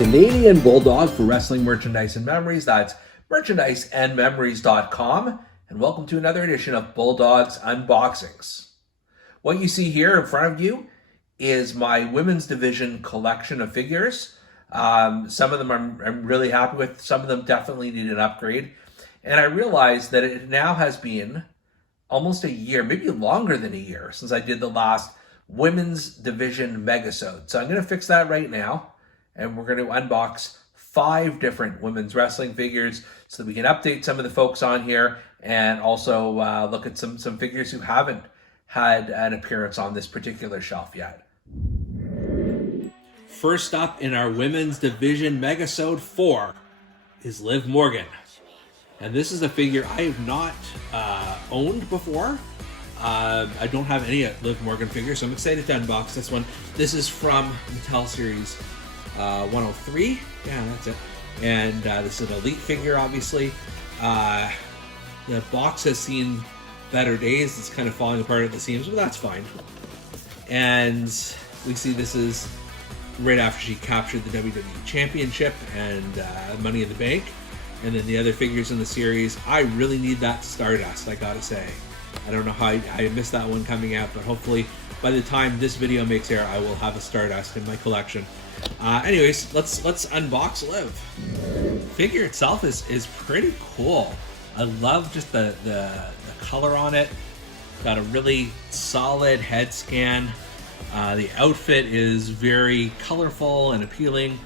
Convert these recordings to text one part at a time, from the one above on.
Canadian Bulldog for wrestling merchandise and memories. That's merchandiseandmemories.com. And welcome to another edition of Bulldog's Unboxings. What you see here in front of you is my women's division collection of figures. Some of them I'm really happy with. Some of them definitely need an upgrade. And I realized that it now has been almost a year, maybe longer than a year, since I did the last women's division Megasode. So I'm going to fix that right now. And we're going to unbox 5 different women's wrestling figures so that we can update some of the folks on here and also look at some figures who haven't had an appearance on this particular shelf yet. First up in our women's division Megasode 4 is Liv Morgan. And this is a figure I have not owned before. I don't have any Liv Morgan figures, so I'm excited to unbox this one. This is from Mattel Series 103. Yeah, that's it. And this is an Elite figure, obviously. The box has seen better days. It's kind of falling apart at the seams, but that's fine. And we see this is right after she captured the WWE Championship and Money in the Bank. And then the other figures in the series. I really need that Stardust, I gotta say. I don't know how I missed that one coming out, but hopefully by the time this video makes air, I will have a Stardust in my collection. Anyways, let's unbox Liv. The figure itself is pretty cool. I love just the color on it. Got a really solid head scan. The outfit is very colorful and appealing.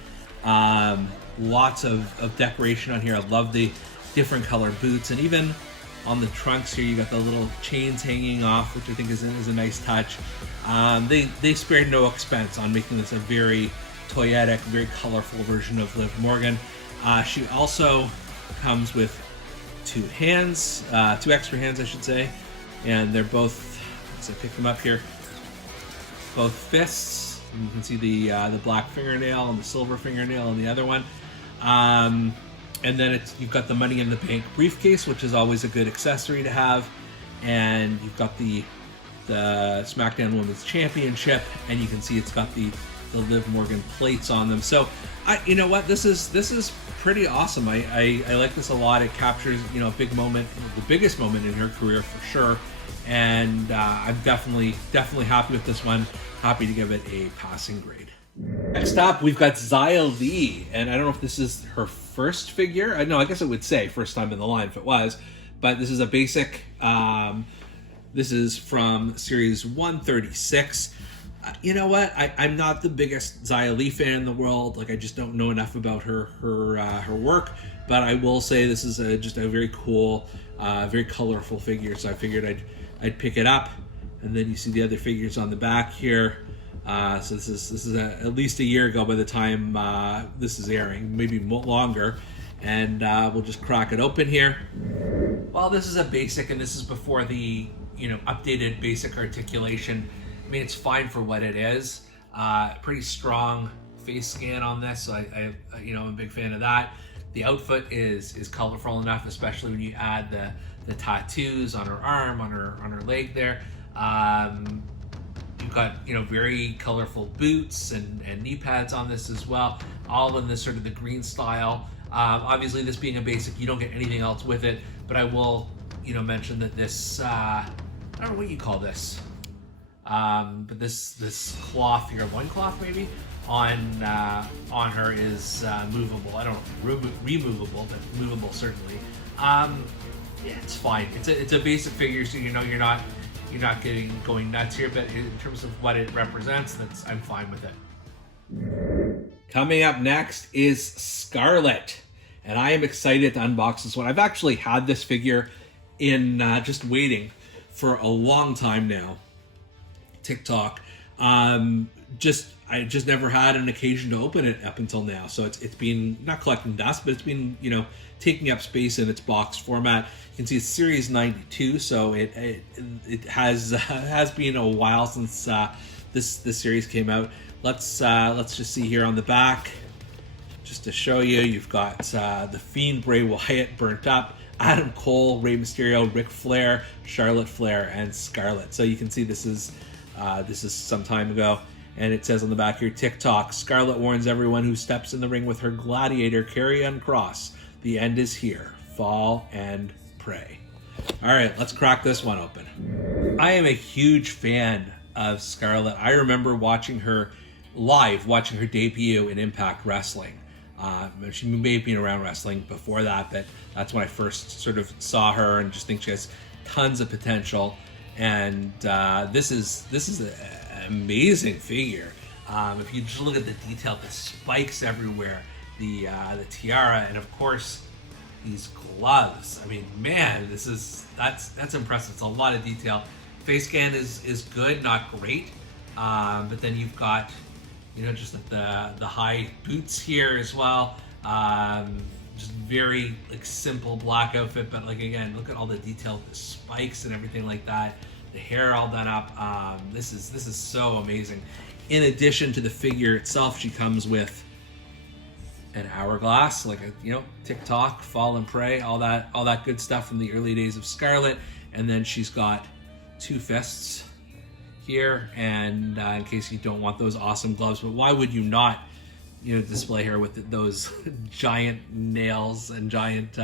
Lots of decoration on here. I love the different color boots, and even on the trunks here you got the little chains hanging off, which I think is a nice touch. They spared no expense on making this a very toyetic, very colorful version of Liv Morgan. She also comes with 2 hands, 2 extra hands I should say, and they're both, as I pick them up here, both fists. And you can see the black fingernail and the silver fingernail on the other one. And then you've got the Money in the Bank briefcase, which is always a good accessory to have. And you've got the SmackDown Women's Championship, and you can see it's got the Liv Morgan plates on them. So, you know what? This is pretty awesome. I like this a lot. It captures, you know, a big moment, the biggest moment in her career for sure. And I'm definitely happy with this one. Happy to give it a passing grade. Next up, we've got Xia Li, and I don't know if this is her first figure. I know, I guess it would say first time in the line if it was, but this is a basic. This is from Series 136. You know what? I'm not the biggest Xia Li fan in the world. Like, I just don't know enough about her work. But I will say this is just a very cool, very colorful figure. So I figured I'd pick it up. And then you see the other figures on the back here. So this is at least a year ago by the time this is airing, maybe longer. And we'll just crack it open here. Well, this is a basic, and this is before the updated basic articulation. I mean, it's fine for what it is. Pretty strong face scan on this, so I'm a big fan of that. The outfit is colorful enough, especially when you add the tattoos on her arm, on her leg there. You've got very colorful boots and knee pads on this as well, all in this sort of the green style. Obviously, this being a basic, you don't get anything else with it, but I will mention that this I don't know what you call this. But this cloth here, loincloth maybe, on her is movable. I don't know, removable, but movable certainly. Yeah, it's fine. It's a basic figure, so you're not going nuts here. But in terms of what it represents, I'm fine with it. Coming up next is Scarlett, and I am excited to unbox this one. I've actually had this figure in just waiting for a long time now. TikTok. I just never had an occasion to open it up until now. So it's been not collecting dust, but it's been taking up space in its box format. You can see it's Series 92, so it has been a while since this series came out. Let's just see here on the back, just to show you. You've got the Fiend Bray Wyatt burnt up, Adam Cole, Rey Mysterio, Ric Flair, Charlotte Flair, and Scarlett. So you can see this is some time ago. And it says on the back here, TikTok, Scarlett warns everyone who steps in the ring with her gladiator carry-on cross. The end is here. Fall and pray. All right, let's crack this one open. I am a huge fan of Scarlett. I remember watching her live, watching her debut in Impact Wrestling. She may have been around wrestling before that, but that's when I first sort of saw her and just think she has tons of potential. And this is an amazing figure. If you just look at the detail, the spikes everywhere, the tiara, and of course these gloves. I mean, man, that's impressive. It's a lot of detail. Face scan is good, not great. But then you've got, you know, just the high boots here as well. Just very like simple black outfit, but like again, look at all the detail, the spikes and everything like that. The hair all done up. This is so amazing. In addition to the figure itself, she comes with an hourglass, like a, you know, TikTok, fall and pray, all that good stuff from the early days of Scarlett. And then she's got two fists here, and in case you don't want those awesome gloves, but why would you not, you know, display her with those giant nails and giant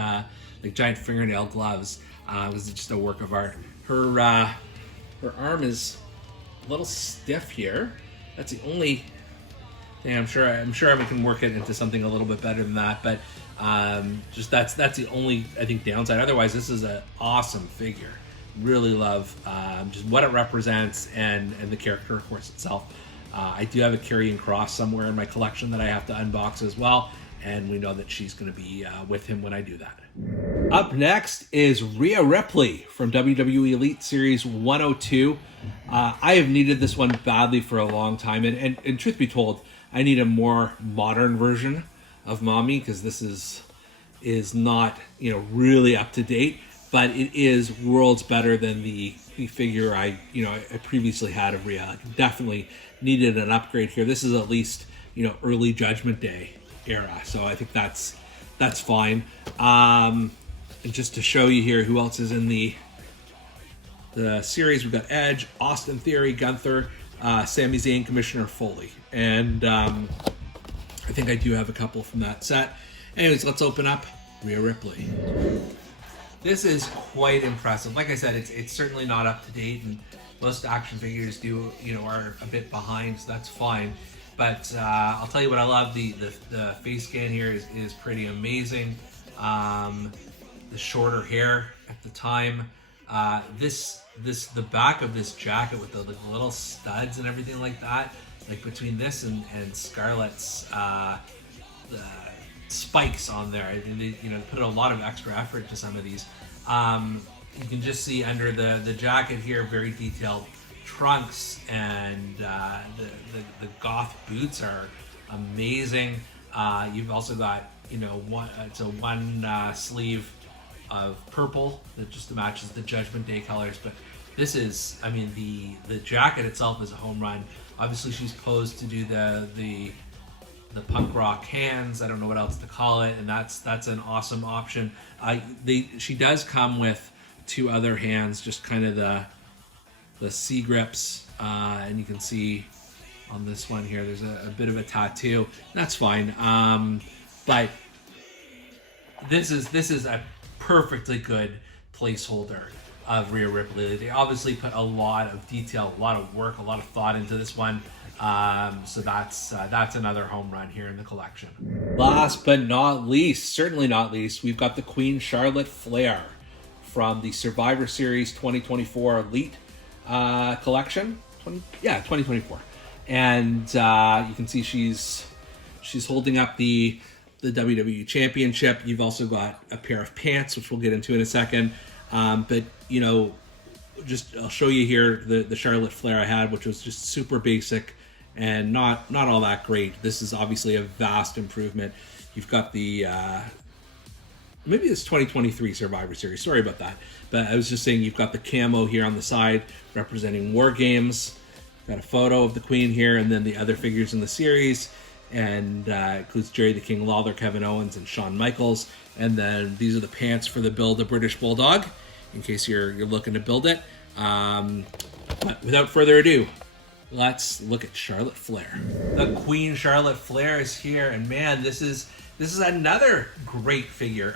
fingernail gloves? Because it's just a work of art. Her arm is a little stiff here. That's the only thing. I'm sure I can work it into something a little bit better than that, but just that's the only, I think, downside. Otherwise, this is an awesome figure. Really love just what it represents and the character, of course, itself. I do have a carrying cross somewhere in my collection that I have to unbox as well, and we know that she's going to be with him when I do that. Up next is Rhea Ripley from WWE Elite Series 102. I have needed this one badly for a long time, and truth be told, I need a more modern version of Mommy, because this is not, you know, really up to date, but it is worlds better than the figure I previously had of Rhea. Definitely needed an upgrade here. This is at least, you know, early Judgment Day era, so I think that's fine. And just to show you here who else is in the series, we've got Edge, Austin Theory, Gunther, Sami Zayn, Commissioner Foley, and I think I do have a couple from that set. Anyways, let's open up Rhea Ripley. This is quite impressive. Like I said, it's certainly not up to date, and most action figures are a bit behind, so that's fine. But I'll tell you what I love. The face scan here is pretty amazing. The shorter hair at the time. The back of this jacket with the little studs and everything like that. Like between this and Scarlett's the spikes on there. They put a lot of extra effort to some of these. You can just see under the jacket here, very detailed trunks, and the goth boots are amazing. You've also got one sleeve of purple that just matches the Judgment Day colors. But this is, I mean, the jacket itself is a home run. Obviously, she's posed to do the punk rock hands. I don't know what else to call it, and that's an awesome option. She does come with two other hands, just kind of the C grips, and you can see on this one here, there's a bit of a tattoo. That's fine, but this is a perfectly good placeholder of Rhea Ripley. They obviously put a lot of detail, a lot of work, a lot of thought into this one. So that's another home run here in the collection. Last but not least, certainly not least, we've got the Queen Charlotte Flair from the Survivor Series 2024 Elite collection. 2024. And you can see she's holding up the WWE Championship. You've also got a pair of pants, which we'll get into in a second. But I'll show you here the Charlotte Flair I had, which was just super basic and not all that great. This is obviously a vast improvement. You've got the maybe it's 2023 Survivor Series. Sorry about that. But I was just saying, you've got the camo here on the side representing War Games. Got a photo of the Queen here, and then the other figures in the series, and includes Jerry the King Lawler, Kevin Owens, and Shawn Michaels. And then these are the pants for the Build a British Bulldog, in case you're looking to build it. But without further ado, let's look at Charlotte Flair. The Queen Charlotte Flair is here, and man, this is another great figure.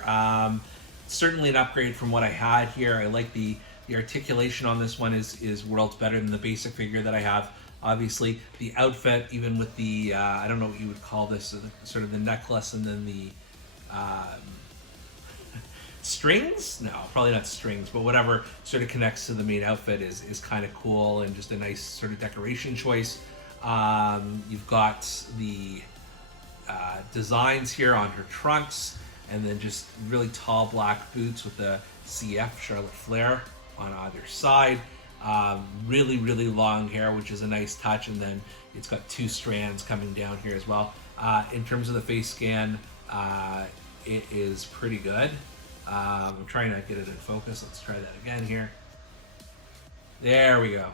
Certainly an upgrade from what I had here. I like the articulation on this one is worlds better than the basic figure that I have. Obviously, the outfit, even with the I don't know what you would call this, sort of the necklace and then the strings? No, probably not strings, but whatever sort of connects to the main outfit is kind of cool and just a nice sort of decoration choice. You've got the designs here on her trunks, and then just really tall black boots with the CF Charlotte Flair on either side. Really, really long hair, which is a nice touch, and then it's got 2 strands coming down here as well. In terms of the face scan, it is pretty good. I'm trying to get it in focus. Let's try that again here. There we go.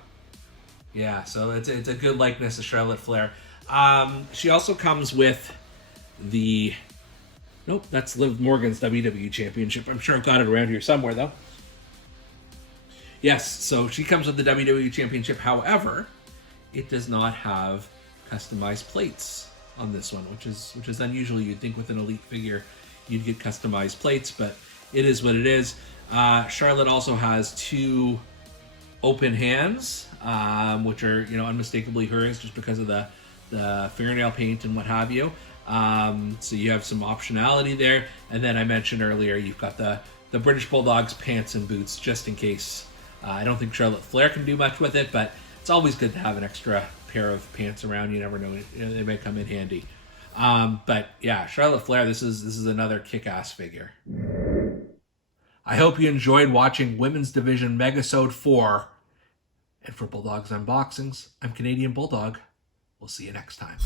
Yeah, so it's a good likeness of Charlotte Flair. She also comes with the... Nope, that's Liv Morgan's WWE Championship. I'm sure I've got it around here somewhere, though. Yes, so she comes with the WWE Championship. However, it does not have customized plates on this one, which is unusual. You'd think with an Elite figure you'd get customized plates, but it is what it is. Charlotte also has 2 open hands, which are, you know, unmistakably hers just because of the fingernail paint and what have you. So you have some optionality there. And then I mentioned earlier, you've got the British Bulldog's pants and boots, just in case. I don't think Charlotte Flair can do much with it, but it's always good to have an extra pair of pants around. You never know, they may come in handy. But yeah, Charlotte Flair, this is another kick-ass figure. I hope you enjoyed watching Women's Division Megasode 4. And for Bulldog's Unboxings, I'm Canadian Bulldog. We'll see you next time.